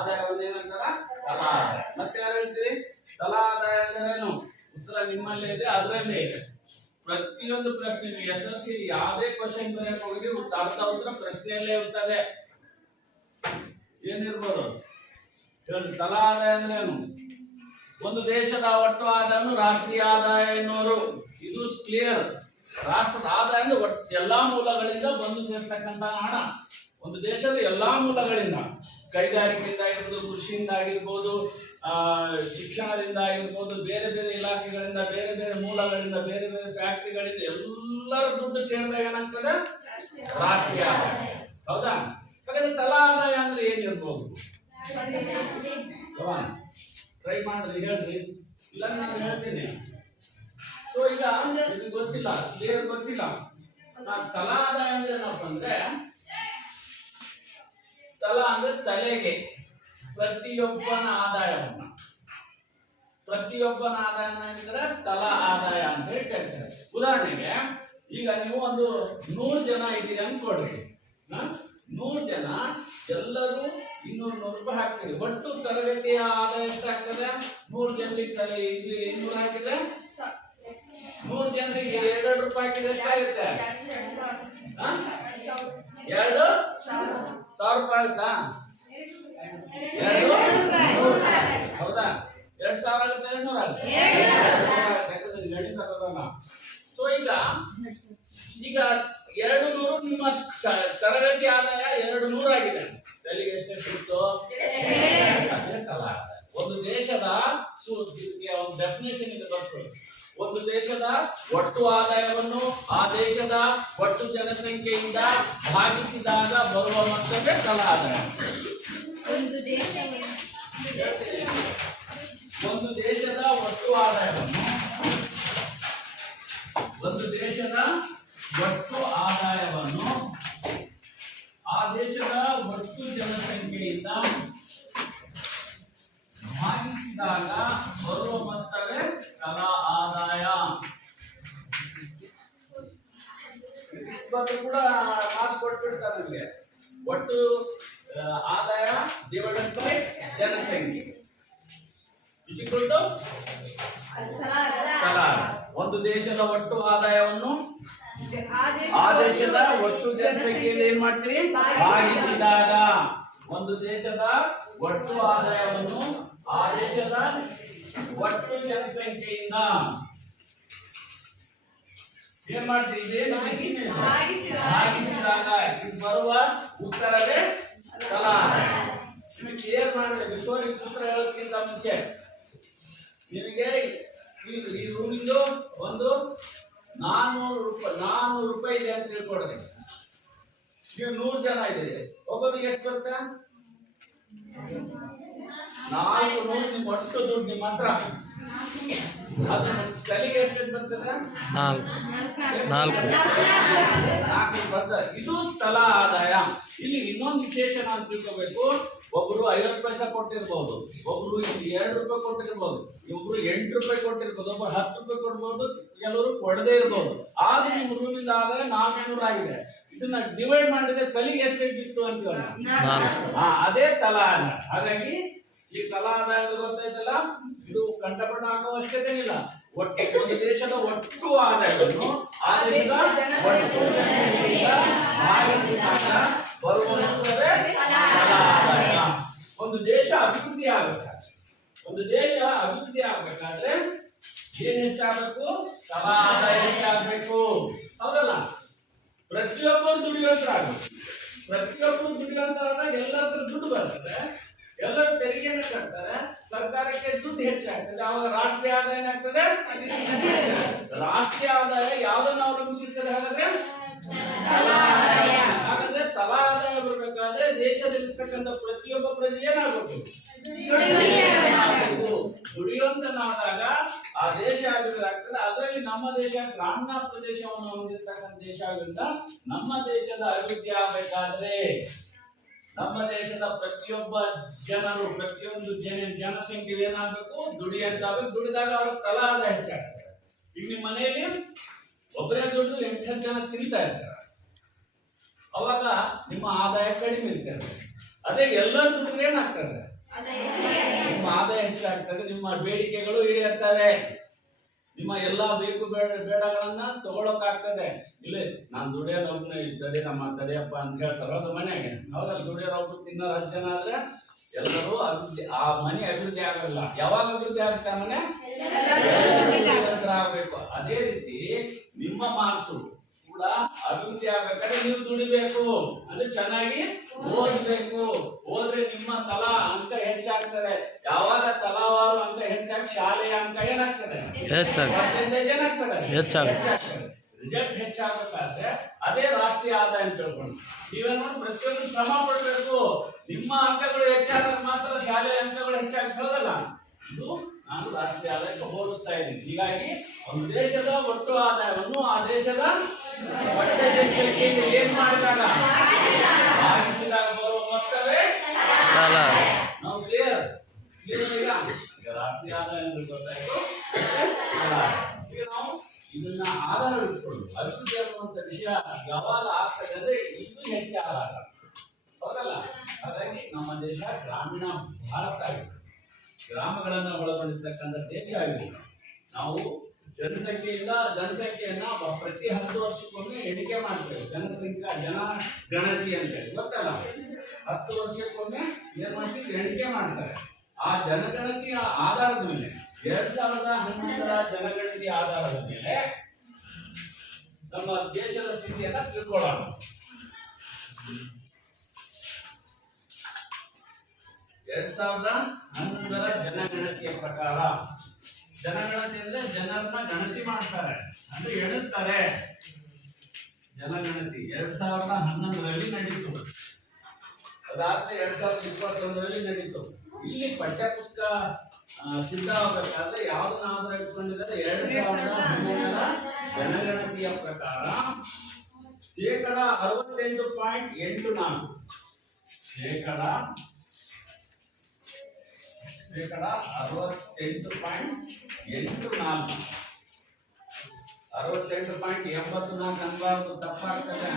ಆದಾಯವನ್ನ ಏನಂತಾರ ತಲಾ ಮತ್ತೆ ಯಾರು ಹೇಳ್ತೀರಿ? ತಲಾ ಆದಾಯ ಅಂದ್ರೇನು ಉತ್ತರ ನಿಮ್ಮಲ್ಲೇ ಇದೆ, ಅದರಲ್ಲೇ ಇದೆ. ಪ್ರತಿಯೊಂದು ಪ್ರಶ್ನೆ ಎಸ್ ಎಲ್ ಸಿ ಯಾವುದೇ ಕ್ವಶನ್ ಬರೆಯಕ್ಕೆ ಹೋಗಿ ಅರ್ಧ ಉತ್ತರ ಪ್ರಶ್ನೆಯಲ್ಲೇ ಇರ್ತದೆ. ಏನಿರ್ಬೋದು? ಹೇಳಿ ತಲಾ ಆದಾಯ ಅಂದ್ರೇನು ಒಂದು ದೇಶದ ಒಟ್ಟು ಆದಾಯನು ರಾಷ್ಟ್ರೀಯ ಆದಾಯ ಎನ್ನುವರು. ಇದು ಕ್ಲಿಯರ್ ರಾಷ್ಟ್ರದ ಆದಾಯ ಅಂದ್ರೆ ಒಟ್ಟು ಎಲ್ಲಾ ಮೂಲಗಳಿಂದ ಬಂದು ಸೇರ್ತಕ್ಕಂಥ ಹಣ. ಒಂದು ದೇಶದ ಎಲ್ಲಾ ಮೂಲಗಳಿಂದ. ಕೈಗಾರಿಕೆಯಿಂದ ಆಗಿರ್ಬೋದು ಕೃಷಿಯಿಂದ ಆಗಿರ್ಬೋದು ಶಿಕ್ಷಣದಿಂದ ಆಗಿರ್ಬೋದು ಬೇರೆ ಬೇರೆ ಇಲಾಖೆಗಳಿಂದ, ಬೇರೆ ಬೇರೆ ಮೂಲಗಳಿಂದ, ಬೇರೆ ಬೇರೆ ಫ್ಯಾಕ್ಟ್ರಿಗಳಿಂದ ಎಲ್ಲರ ದುಡ್ಡು ಸೇರಿದಾಗ ಏನಾಗ್ತದೆ? ರಾಷ್ಟ್ರೀಯ ಹೌದಾ? ಹಾಗಾದ್ರೆ ತಲಾ ಆದಾಯ ಅಂದ್ರೆ ಏನಿರ್ಬೋದು? ಟ್ರೈ ಮಾಡ್ರಿ, ಹೇಳ್ರಿ. ಇಲ್ಲ ನಾನು ಹೇಳ್ತೀನಿ. ಸೊ ಈಗ ಗೊತ್ತಿಲ್ಲ ಕ್ಲಿಯರ್ ಗೊತ್ತಿಲ್ಲ. ತಲಾ ಆದಾಯ ಅಂದ್ರೆ ಏನಪ್ಪ ಅಂದ್ರೆ ತಲಾ ಅಂದ್ರೆ ತಲೆಗೆ. ಪ್ರತಿಯೊಬ್ಬನ ಆದಾಯವನ್ನು. ಪ್ರತಿಯೊಬ್ಬನ ಆದಾಯ ಅಂದ್ರೆ ತಲಾ ಆದಾಯ ಅಂತ ಹೇಳಿ ಕರೀತಾರೆ ಉದಾಹರಣೆಗೆ, ಈಗ ನೀವು ಒಂದು ನೂರು ಜನ ಇದ್ದೀರಿ ಅನ್ಕೊಡ್ರಿ? ನೂರು ಜನ ಎಲ್ಲರೂ ಇನ್ನೂರು ನೂರು ರೂಪಾಯಿ ಹಾಕ್ತೀರಿ. ಒಟ್ಟು ತರಗತಿಯ ಆದಾಯ ಎಷ್ಟಾಗ್ತದೆ? ನೂರು ಜನರಿಗೆ ತಲೆ ಇದು ಇನ್ನೂರು ಹಾಕಿದ್ರೆ? ನೂರು ಜನರಿಗೆ ಎರಡು ರೂಪಾಯಿ ಹಾಕಿದ್ರೆ ಎಷ್ಟಾಗುತ್ತೆ? ಎರಡು? ಸಾವಿರ ರೂಪಾಯಿ ಆಗುತ್ತಾ? ಹೌದಾ? ಎರಡ್ ಸಾವಿರ ಆಗುತ್ತೆ ಎರಡು ನೂರು ಆಗುತ್ತೆ ಗಣಿತ ಸೊ ಈಗ ಈಗ ಎರಡು ನೂರು ನಿಮ್ಮ ತರಗತಿ ಆದಾಯ ಎರಡು ನೂರು ಆಗಿದೆ. ತೆಲಿಗೆ ಎಷ್ಟು ತಲಾ ಒಂದು ದೇಶದ ಒಂದು ಡೆಫಿನೇಷನ್ ಇದೆ ಬರ್ಕೊಳ್ಳಿ. ಒಂದು ದೇಶದ ಒಟ್ಟು ಆದಾಯವನ್ನು ಆ ದೇಶದ ಒಟ್ಟು ಜನಸಂಖ್ಯೆಯಿಂದ ಭಾಗಿಸಿದಾಗ ಬರುವ ಮೊತ್ತವೇ ತಲಾ ಆದಾಯ. ಒಂದು ದೇಶದ ಒಟ್ಟು ಆದಾಯವನ್ನು. ಒಂದು ದೇಶದ ಒಟ್ಟು ಆದಾಯವನ್ನು. ಇಷ್ಟು ಕೂಡ ಮಾರ್ಕ್ಸ್ ಕೊಟ್ಬಿಡ್ತಾರೆ ನಿಮಗೆ. ಒಟ್ಟು ಆದಾಯ ಡಿವೈಡೆಡ್ ಬೈ ಜನಸಂಖ್ಯೆ ಒಂದು ದೇಶದ ಒಟ್ಟು ಆದಾಯವನ್ನು ಆ ದೇಶದ ಒಟ್ಟು ಜನಸಂಖ್ಯೆಯಲ್ಲಿ ಏನ್ ಮಾಡ್ತೀರಿ? ಭಾಗಿಸಿದಾಗ. ಒಂದು ದೇಶದ ಒಟ್ಟು ಆದಾಯವನ್ನು ಆ ದೇಶದ ಒಟ್ಟು ಜನಸಂಖ್ಯೆಯಿಂದ ಏನ್ ಮಾಡ್ತೀವಿ ಇದೇನು ಇದೆ? ಬರುವ ಉತ್ತರವೇ ಕಲಾ ನಿಮಗೆ ಏನ್ ಮಾಡಿದ್ರೆ ಬಿಫೋರ್ ಸೂತ್ರ ಹೇಳೋದಕ್ಕಿಂತ ಮುಂಚೆ. ನಿಮಗೆ ಈ ರೂಮಿಂದು ಒಂದು ನಾನ್ನೂರು ರೂಪಾಯಿ ನಾನ್ನೂರು ರೂಪಾಯಿ ಇದೆ ಅಂತ ತಿಳ್ಕೊಡ್ರಿ ನೀವು ನೂರು ಜನ ಇದ್ದೀರಿ. ಒಬ್ಬೊಬ್ಬರಿಗೆ ಎಷ್ಟು ಬರುತ್ತೆ ನಾಲ್ಕು ನೂರು. ನಿಮ್ಮ ಒಟ್ಟು ದುಡ್ಡು ನಿಮ್ಮ ಹತ್ರ. ನಾಲ್ಕು. ನಾಲ್ಕು ಇದು ತಲಾ ಆದಾಯ. ಇಲ್ಲಿ ಇನ್ನೊಂದು ವಿಶೇಷ ನಾನು ತಿಳ್ಕೋಬೇಕು. ಒಬ್ರು ಐವತ್ತು ಪೈಸೆ ಕೊಟ್ಟಿರ್ಬೋದು. ಒಬ್ರು ಎರಡು ರೂಪಾಯಿ ಕೊಟ್ಟಿರ್ಬೋದು. ಇಬ್ರು ಎಂಟು ರೂಪಾಯಿ ಕೊಟ್ಟಿರ್ಬೋದು. ಒಬ್ರು ಹತ್ತು ರೂಪಾಯಿ ಕೊಡ್ಬೋದು. ಕೆಲವರು ಕೊಡದೇ ಇರ್ಬೋದು. ಆದ್ರೆ ನಿಮ್ಮ ರೂಮಿಂದ ಆದಾಯ ನಾಲ್ಕುನೂರು ಆಗಿದೆ. ಇದನ್ನ ಡಿವೈಡ್ ಮಾಡಿದ್ರೆ ತಲೆಗೆ ಎಷ್ಟು ಬಿತ್ತು ಅಂತ ಅದೇ ತಲಾ ಆದಾಯ. ಹಾಗಾಗಿ ಈ ತಲಾ ಆದಾಯ ಗೊತ್ತಾಯ್ತಲ್ಲ ಇದು ಕಂಠಪಣ ಹಾಕೋ ಅವಶ್ಯಕತೆ ಇಲ್ಲ ಒಟ್ಟು ಒಂದು ದೇಶದ ಒಟ್ಟು ಆದಾಯವನ್ನು ಆ ದೇಶದ ಒಟ್ಟು ಬರುವ ಒಂದು ದೇಶ ಅಭಿವೃದ್ಧಿ ಆಗಬೇಕಾದ್ರೆ, ಒಂದು ದೇಶ ಅಭಿವೃದ್ಧಿ ಆಗ್ಬೇಕಾದ್ರೆ ಏನ್ ಹೆಚ್ಚಾಗಬೇಕು? ತಲಾ ಆದಾಯ ಹೆಚ್ಚಾಗಬೇಕು. ಹೌದಲ್ಲ? ಪ್ರತಿಯೊಬ್ಬರು ದುಡಿಯೋಂತರಾಗಬೇಕು ಪ್ರತಿಯೊಬ್ಬರು ದುಡಿಯೋಂತರಾದಾಗ ಎಲ್ಲರ ದುಡ್ಡು ಬರ್ತದೆ. ಎಲ್ಲರೂ ತೆರಿಗೆಯನ್ನು ಕಟ್ತಾರೆ, ಸರ್ಕಾರಕ್ಕೆ ದುಡ್ಡು ಹೆಚ್ಚಾಗ್ತದೆ. ಅವಾಗ ರಾಷ್ಟ್ರೀಯ ಆದಾಯ ಏನಾಗ್ತದೆ ರಾಷ್ಟ್ರೀಯ ಆದಾಯ ಯಾವ್ದನ್ನ ಅವಲಂಬಿಸಿರ್ತದೆ ಹಾಗಾದ್ರೆ? ಹಾಗಾದ್ರೆ ತಲಾ ಆದಾಯ ಬರ್ಬೇಕಾದ್ರೆ ದೇಶದಲ್ಲಿರ್ತಕ್ಕಂಥ ಪ್ರತಿಯೊಬ್ಬ ಪ್ರಜೆ ಏನಾಗಬೇಕು. ದುಡಿಯುವಂತನಾದಾಗ ಆ ದೇಶ ಆಗ್ತದೆ. ಅದರಲ್ಲಿ ನಮ್ಮ ದೇಶ, ಗ್ರಾಮೀಣ ಪ್ರದೇಶವನ್ನು ಹೊಂದಿರತಕ್ಕಂಥ ದೇಶ ಆಗಿಂದ ನಮ್ಮ ದೇಶದ ಅಭಿವೃದ್ಧಿ ಆಗಬೇಕಾದ್ರೆ ನಮ್ಮ ದೇಶದ ಪ್ರತಿಯೊಬ್ಬ ಜನರು ಪ್ರತಿಯೊಂದು ಜನ ಜನಸಂಖ್ಯೆ ಏನಾಗಬೇಕು? ದುಡಿಯಂತಾಗಬೇಕು. ದುಡಿದಾಗ ಅವ್ರ ತಲಾ ಆದಾಯ ಹೆಚ್ಚಾಗ್ತದೆ. ಈಗ ನಿಮ್ಮ ಮನೆಯಲ್ಲಿ ಒಬ್ಬರೇ ದುಡ್ಡು ಎಂಟು ಜನ ತಿಂತಾ ಇರ್ತಾರೆ. ಅವಾಗ ನಿಮ್ಮ ಆದಾಯ ಕಡಿಮೆ ಇರ್ತದೆ ಅದೇ ಎಲ್ಲರ ದುಡ್ಡು ಏನಾಗ್ತದೆ? ನಿಮ್ಮ ಆದಾಯ ಹೆಚ್ಚಾಗ್ತದೆ. ನಿಮ್ಮ ಬೇಡಿಕೆಗಳು ಈಡೇರ್ತವೆ. ನಿಮ್ಮ ಎಲ್ಲಾ ಬೇಕು ಬೇಡ ಬೇಡಗಳನ್ನ ತಗೊಳಕಾಗ್ತದೆ ಇಲ್ಲಿ ನಾನ್ ದುಡಿಯೋನೊಬ್ನ ತಡಿ ನಮ್ಮ ತಡಿಯಪ್ಪ ಅಂತ ಹೇಳ್ತಾರ ಅದು ಮನೆಗೆ. ಹೌದಲ್ಲ ದುಡಿಯೋರೊಬ್ರು ತಿನ್ನೋರು ಹತ್ತು ಜನ ಆದ್ರೆ ಎಲ್ಲರೂ ಅಭಿವೃದ್ಧಿ ಆ ಮನೆ ಅಭಿವೃದ್ಧಿ ಆಗಲ್ಲ. ಯಾವಾಗ ಅಭಿವೃದ್ಧಿ ಆಗುತ್ತೆ ಆ ಮನೆ? ಆಗ್ಬೇಕು. ಅದೇ ರೀತಿ ನಿಮ್ಮ ಮಾರ್ಕ್ಸು ಅಭಿವೃದ್ಧಿ ಆಗ್ಬೇಕಾದ್ರೆ ನೀವು ದುಡಿಬೇಕು. ಅಂದ್ರೆ ಚೆನ್ನಾಗಿ ಓದ್ಬೇಕು. ಓದ್ರೆ ನಿಮ್ಮ ತಲಾ ಅಂಕ ಹೆಚ್ಚಾಗ್ತದೆ. ಯಾವಾಗ ತಲಾವಾರು ಅಂಕ ಹೆಚ್ಚಾಗಿ ಶಾಲೆಯ ಅಂಕ ಏನಾಗ್ತದೆ. ಪರ್ಸೆಂಟೇಜ್ ಏನಾಗ್ತದೆ. ರಿಸಲ್ಟ್ ಹೆಚ್ಚಾಗಬೇಕಾದ್ರೆ ಅದೇ ರಾಷ್ಟ್ರೀಯ ಆದಾಯ ಅಂತ ತಿಳ್ಕೊಂಡು ನೀವೇನು ಪ್ರತಿಯೊಂದು ಶ್ರಮ ಪಡಬೇಕು. ನಿಮ್ಮ ಅಂಕಗಳು ಹೆಚ್ಚಾದಾಗ ಮಾತ್ರ ಶಾಲೆಯ ಅಂಕಗಳು ಹೆಚ್ಚಾಗ್ತದಲ್ಲ. ಇದು ನಾನು ರಾಷ್ಟ್ರೀಯ ಆದಾಯಕ್ಕೆ ಹೋಲಿಸ್ತಾ ಇದ್ದೀನಿ. ಹೀಗಾಗಿ ಒಂದು ದೇಶದ ಒಟ್ಟು ಆದಾಯವನ್ನು ಆ ದೇಶದ ಒಟ್ಟು ಜನಸಂಖ್ಯೆಯಿಂದ ಏನ್ ಮಾಡಿದಾಗ? ಭಾಗಿಸಿದಾಗ ಬರುವ ಮೊತ್ತವೇ? ನಾವು ಕ್ಲಿಯರ್ ಕ್ಲಿಯರ್ ಈಗ ಈಗ ರಾಷ್ಟ್ರೀಯ ಆದಾಯ ಅಂದ್ರೆ ಗೊತ್ತಾಯ್ತು. ಈಗ ನಾವು ಇದನ್ನ ಆಧಾರ ಇಟ್ಕೊಂಡು ಅಭಿವೃದ್ಧಿ ಅನ್ನುವಂಥ ವಿಷಯ ಯಾವಾಗ ಗ್ರಾಮಗಳನ್ನ ಒಳಗೊಂಡಿರ್ತಕ್ಕಂಥ ದೇಶ ಆಗಿದೆ ನಾವು ಜನಸಂಖ್ಯೆಯಿಂದ ಜನಸಂಖ್ಯೆಯನ್ನ ಪ್ರತಿ ಹತ್ತು ವರ್ಷಕ್ಕೊಮ್ಮೆ ಎಣಿಕೆ ಮಾಡ್ತೇವೆ. ಜನಸಂಖ್ಯಾ ಜನಗಣತಿ ಅಂತ ಹೇಳಿ ಗೊತ್ತಲ್ಲ? ಹತ್ತು ವರ್ಷಕ್ಕೊಮ್ಮೆ ಏನ್ ಮಾಡ್ತೀವಿ? ಎಣಿಕೆ ಮಾಡ್ತಾರೆ ಆ ಜನಗಣತಿಯ ಆಧಾರದ ಮೇಲೆ, ಎರಡ್ ಸಾವಿರದ ಹನ್ನೊಂದರ ಜನಗಣತಿ ಆಧಾರದ ಮೇಲೆ ನಮ್ಮ ದೇಶದ ಸ್ಥಿತಿಯನ್ನ ತಿಳ್ಕೊಳ್ಳೋಣ. ಎರಡ್ ಸಾವಿರದ ಹನ್ನೊಂದರ ಜನಗಣತಿಯ ಪ್ರಕಾರ ಜನಗಣತಿ ಅಂದ್ರೆ ಜನರನ್ನ ಗಣತಿ ಮಾಡ್ತಾರೆ ಅಂದ್ರೆ ಎಣಿಸ್ತಾರೆ. ಜನಗಣತಿ ಎರಡ್ ಸಾವಿರದ ಹನ್ನೊಂದರಲ್ಲಿ ನಡೀತು. ಅದಾದ್ರೆ ಎರಡ್ ಸಾವಿರದ ಇಪ್ಪತ್ತೊಂದರಲ್ಲಿ ನಡೀತು. ಇಲ್ಲಿ ಪಠ್ಯಪುಸ್ತಕ ಸಿದ್ಧ ಸಿದ್ಧವಾಗಬೇಕಾದ್ರೆ ಯಾವ್ದನ್ನ ಆಧಾರ ಇಟ್ಕೊಂಡಿದ್ದಾರೆ ಎರಡ್ ಸಾವಿರದ ಹನ್ನೊಂದರ ಜನಗಣತಿಯ ಪ್ರಕಾರ ಶೇಕಡ ಅರವತ್ತೆಂಟು ಪಾಯಿಂಟ್ ಎಂಟು ನಾಲ್ಕು. ಶೇಕಡ ಶೇಕಡ ಅರವತ್ತೆಂಟು ಪಾಯಿಂಟ್ ಎಂಟು ನಾಲ್ಕು. ಅರವತ್ತೆಂಟು ಪಾಯಿಂಟ್ ಎಂಬತ್ತು ನಾಲ್ಕು ಅನ್ಬಾರ್ದು ತಪ್ಪಾಗ್ತದೆ.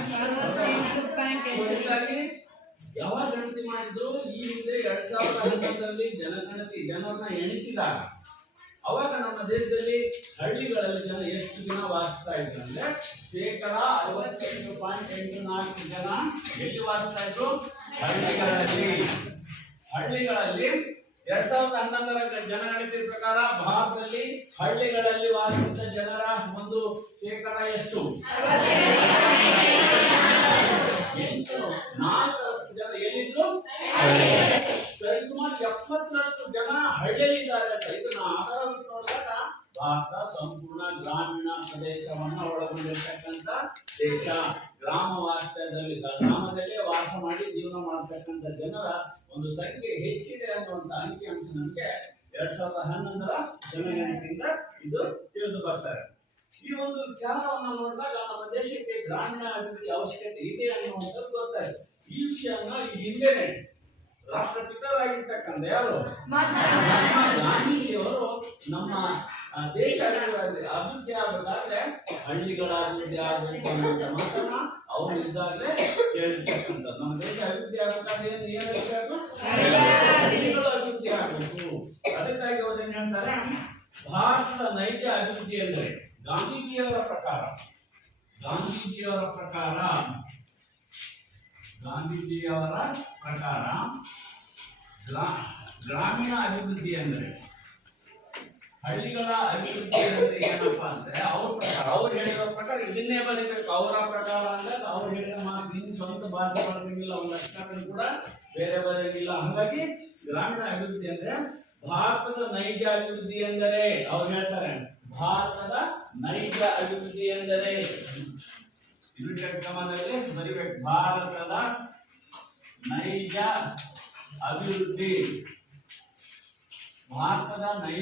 ಯಾವಾಗ ಗಣತಿ ಮಾಡಿದ್ರು? ಈ ಹಿಂದೆ ಎರಡ್ ಸಾವಿರದ ಹನ್ನೊಂದರಲ್ಲಿ ಜನಗಣತಿ ಜನರನ್ನ ಎಣಿಸಿದಾಗ. ಅವಾಗ ನಮ್ಮ ದೇಶದಲ್ಲಿ ಹಳ್ಳಿಗಳಲ್ಲಿ ಜನ ಎಷ್ಟು ಜನ ವಾಸಿಸ್ತಾ ಇದ್ರು ಅಂದ್ರೆ ಶೇಕಡಾ ಅರವತ್ತೆಂಟು ಪಾಯಿಂಟ್ ಎಂಟು ನಾಲ್ಕು ಜನ ಎಲ್ಲಿ ವಾಸಿಸ್ತಾ ಇದ್ರು? ಹಳ್ಳಿಗಳಲ್ಲಿ. ಹಳ್ಳಿಗಳಲ್ಲಿ ಎರಡ್ ಸಾವಿರದ ಹನ್ನೊಂದರ ಜನಗಣತಿ ಪ್ರಕಾರ ಭಾರತದಲ್ಲಿ ಹಳ್ಳಿಗಳಲ್ಲಿ ವಾಸಿಸಿದ ಜನರ ಒಂದು ಶೇಕಡ ಎಷ್ಟು? ಜನ. ಎಲ್ಲಿದ್ರು? ಸರಿಸುಮಾರು ಎಪ್ಪತ್ತರಷ್ಟು ಜನ ಹಳ್ಳಿಯಲ್ಲಿದ್ದಾರೆ ಅಂತ. ಇದನ್ನ ನೋಡಿದಾಗ ಭಾರತ ಸಂಪೂರ್ಣ ಗ್ರಾಮೀಣ ಪ್ರದೇಶವನ್ನ ಒಳಗೊಂಡಿರ್ತಕ್ಕಂಥ ದೇಶ. ಗ್ರಾಮ ವಾಸ್ತವ್ಯದಲ್ಲಿ, ಗ್ರಾಮದಲ್ಲೇ ವಾಸ ಮಾಡಿ ಜೀವನ ಮಾಡತಕ್ಕಂಥ ಜನರ ಒಂದು ಸಂಖ್ಯೆ ಹೆಚ್ಚಿದೆ ಅನ್ನುವಂಥ ಅಂಕಿಅಂಶ ನಮಗೆ ಎರಡ್ ಸಾವಿರದ ಹನ್ನೊಂದರ ಜನಗಣತಿಯಿಂದ ಇದು ತಿಳಿದು ಬರ್ತಾರೆ. ಈ ಒಂದು ವಿಚಾರವನ್ನು ನೋಡಿದಾಗ ನಮ್ಮ ದೇಶಕ್ಕೆ ಗ್ರಾಮೀಣ ಅಭಿವೃದ್ಧಿ ಅವಶ್ಯಕತೆ ಇದೆ ಅನ್ನುವಂಥದ್ದು ಗೊತ್ತಾಯ್ತು. ಈ ವಿಷಯನ ಈ ಹಿಂದೆನೆ ರಾಷ್ಟ್ರಪಿತರಾಗಿರ್ತಕ್ಕಂಥ ಯಾರು? ಗಾಂಧೀಜಿಯವರು ನಮ್ಮ ದೇಶ ಅಭಿವೃದ್ಧಿ ಆಗಬೇಕಾದ್ರೆ ಹಳ್ಳಿಗಳ ಅಭಿವೃದ್ಧಿ ಆಗಬೇಕು ಅನ್ನುವಂಥ ಮಾತನ್ನ ಅವರು ಇದ್ದಾಗಲೇ ಹೇಳಿರ್ತಕ್ಕಂಥದ್ದು ನಮ್ಮ ದೇಶ ಅಭಿವೃದ್ಧಿ ಆಗಬೇಕಾದ್ರೆ ಏನು ಏನು ಅವರು ಏನ್ ಹೇಳ್ತಾರೆ ಭಾರತದ ನೈಜ ಅಭಿವೃದ್ಧಿ ಅಂದರೆ ಗಾಂಧೀಜಿಯವರ ಪ್ರಕಾರ. ಗಾಂಧೀಜಿಯವರ ಪ್ರಕಾರ. ಗಾಂಧೀಜಿಯವರ ಪ್ರಕಾರ ಗ್ರಾ- ಗ್ರಾಮೀಣ ಅಭಿವೃದ್ಧಿ ಅಂದರೆ ಹಳ್ಳಿಗಳ ಅಭಿವೃದ್ಧಿ ಅಂದ್ರೆ ಏನಪ್ಪಾ ಅಂದ್ರೆ ಅವ್ರ ಪ್ರಕಾರ, ಅವ್ರು ಹೇಳಿರೋ ಪ್ರಕಾರ ಇದನ್ನೇ ಬರೀಬೇಕು. ಅವರ ಪ್ರಕಾರ ಅಂದರೆ ಅವ್ರು ಹೇಳಿದ ಮಾತು ನಿಮ್ ಸ್ವಂತ ಭಾಷೆ ಬರೋದಿಲ್ಲ, ಒಂದು ಅಕ್ಷರ ಕೂಡ ಬೇರೆ ಬರೋದಿಲ್ಲ. ಹಾಗಾಗಿ ಗ್ರಾಮೀಣ ಅಭಿವೃದ್ಧಿ ಅಂದ್ರೆ ಭಾರತದ ನೈಜ ಅಭಿವೃದ್ಧಿ ಎಂದರೆ, ಅವ್ರು ಹೇಳ್ತಾರೆ, ಭಾರತದ ನೈಜ ಅಭಿವೃದ್ಧಿ ಎಂದರೆ. ಕ್ರಮದಲ್ಲಿ ಬರಿಬೇಕು, ಭಾರತದ ನೈಜ ಅಭಿವೃದ್ಧಿ. ಭಾರತದ ನೈಜ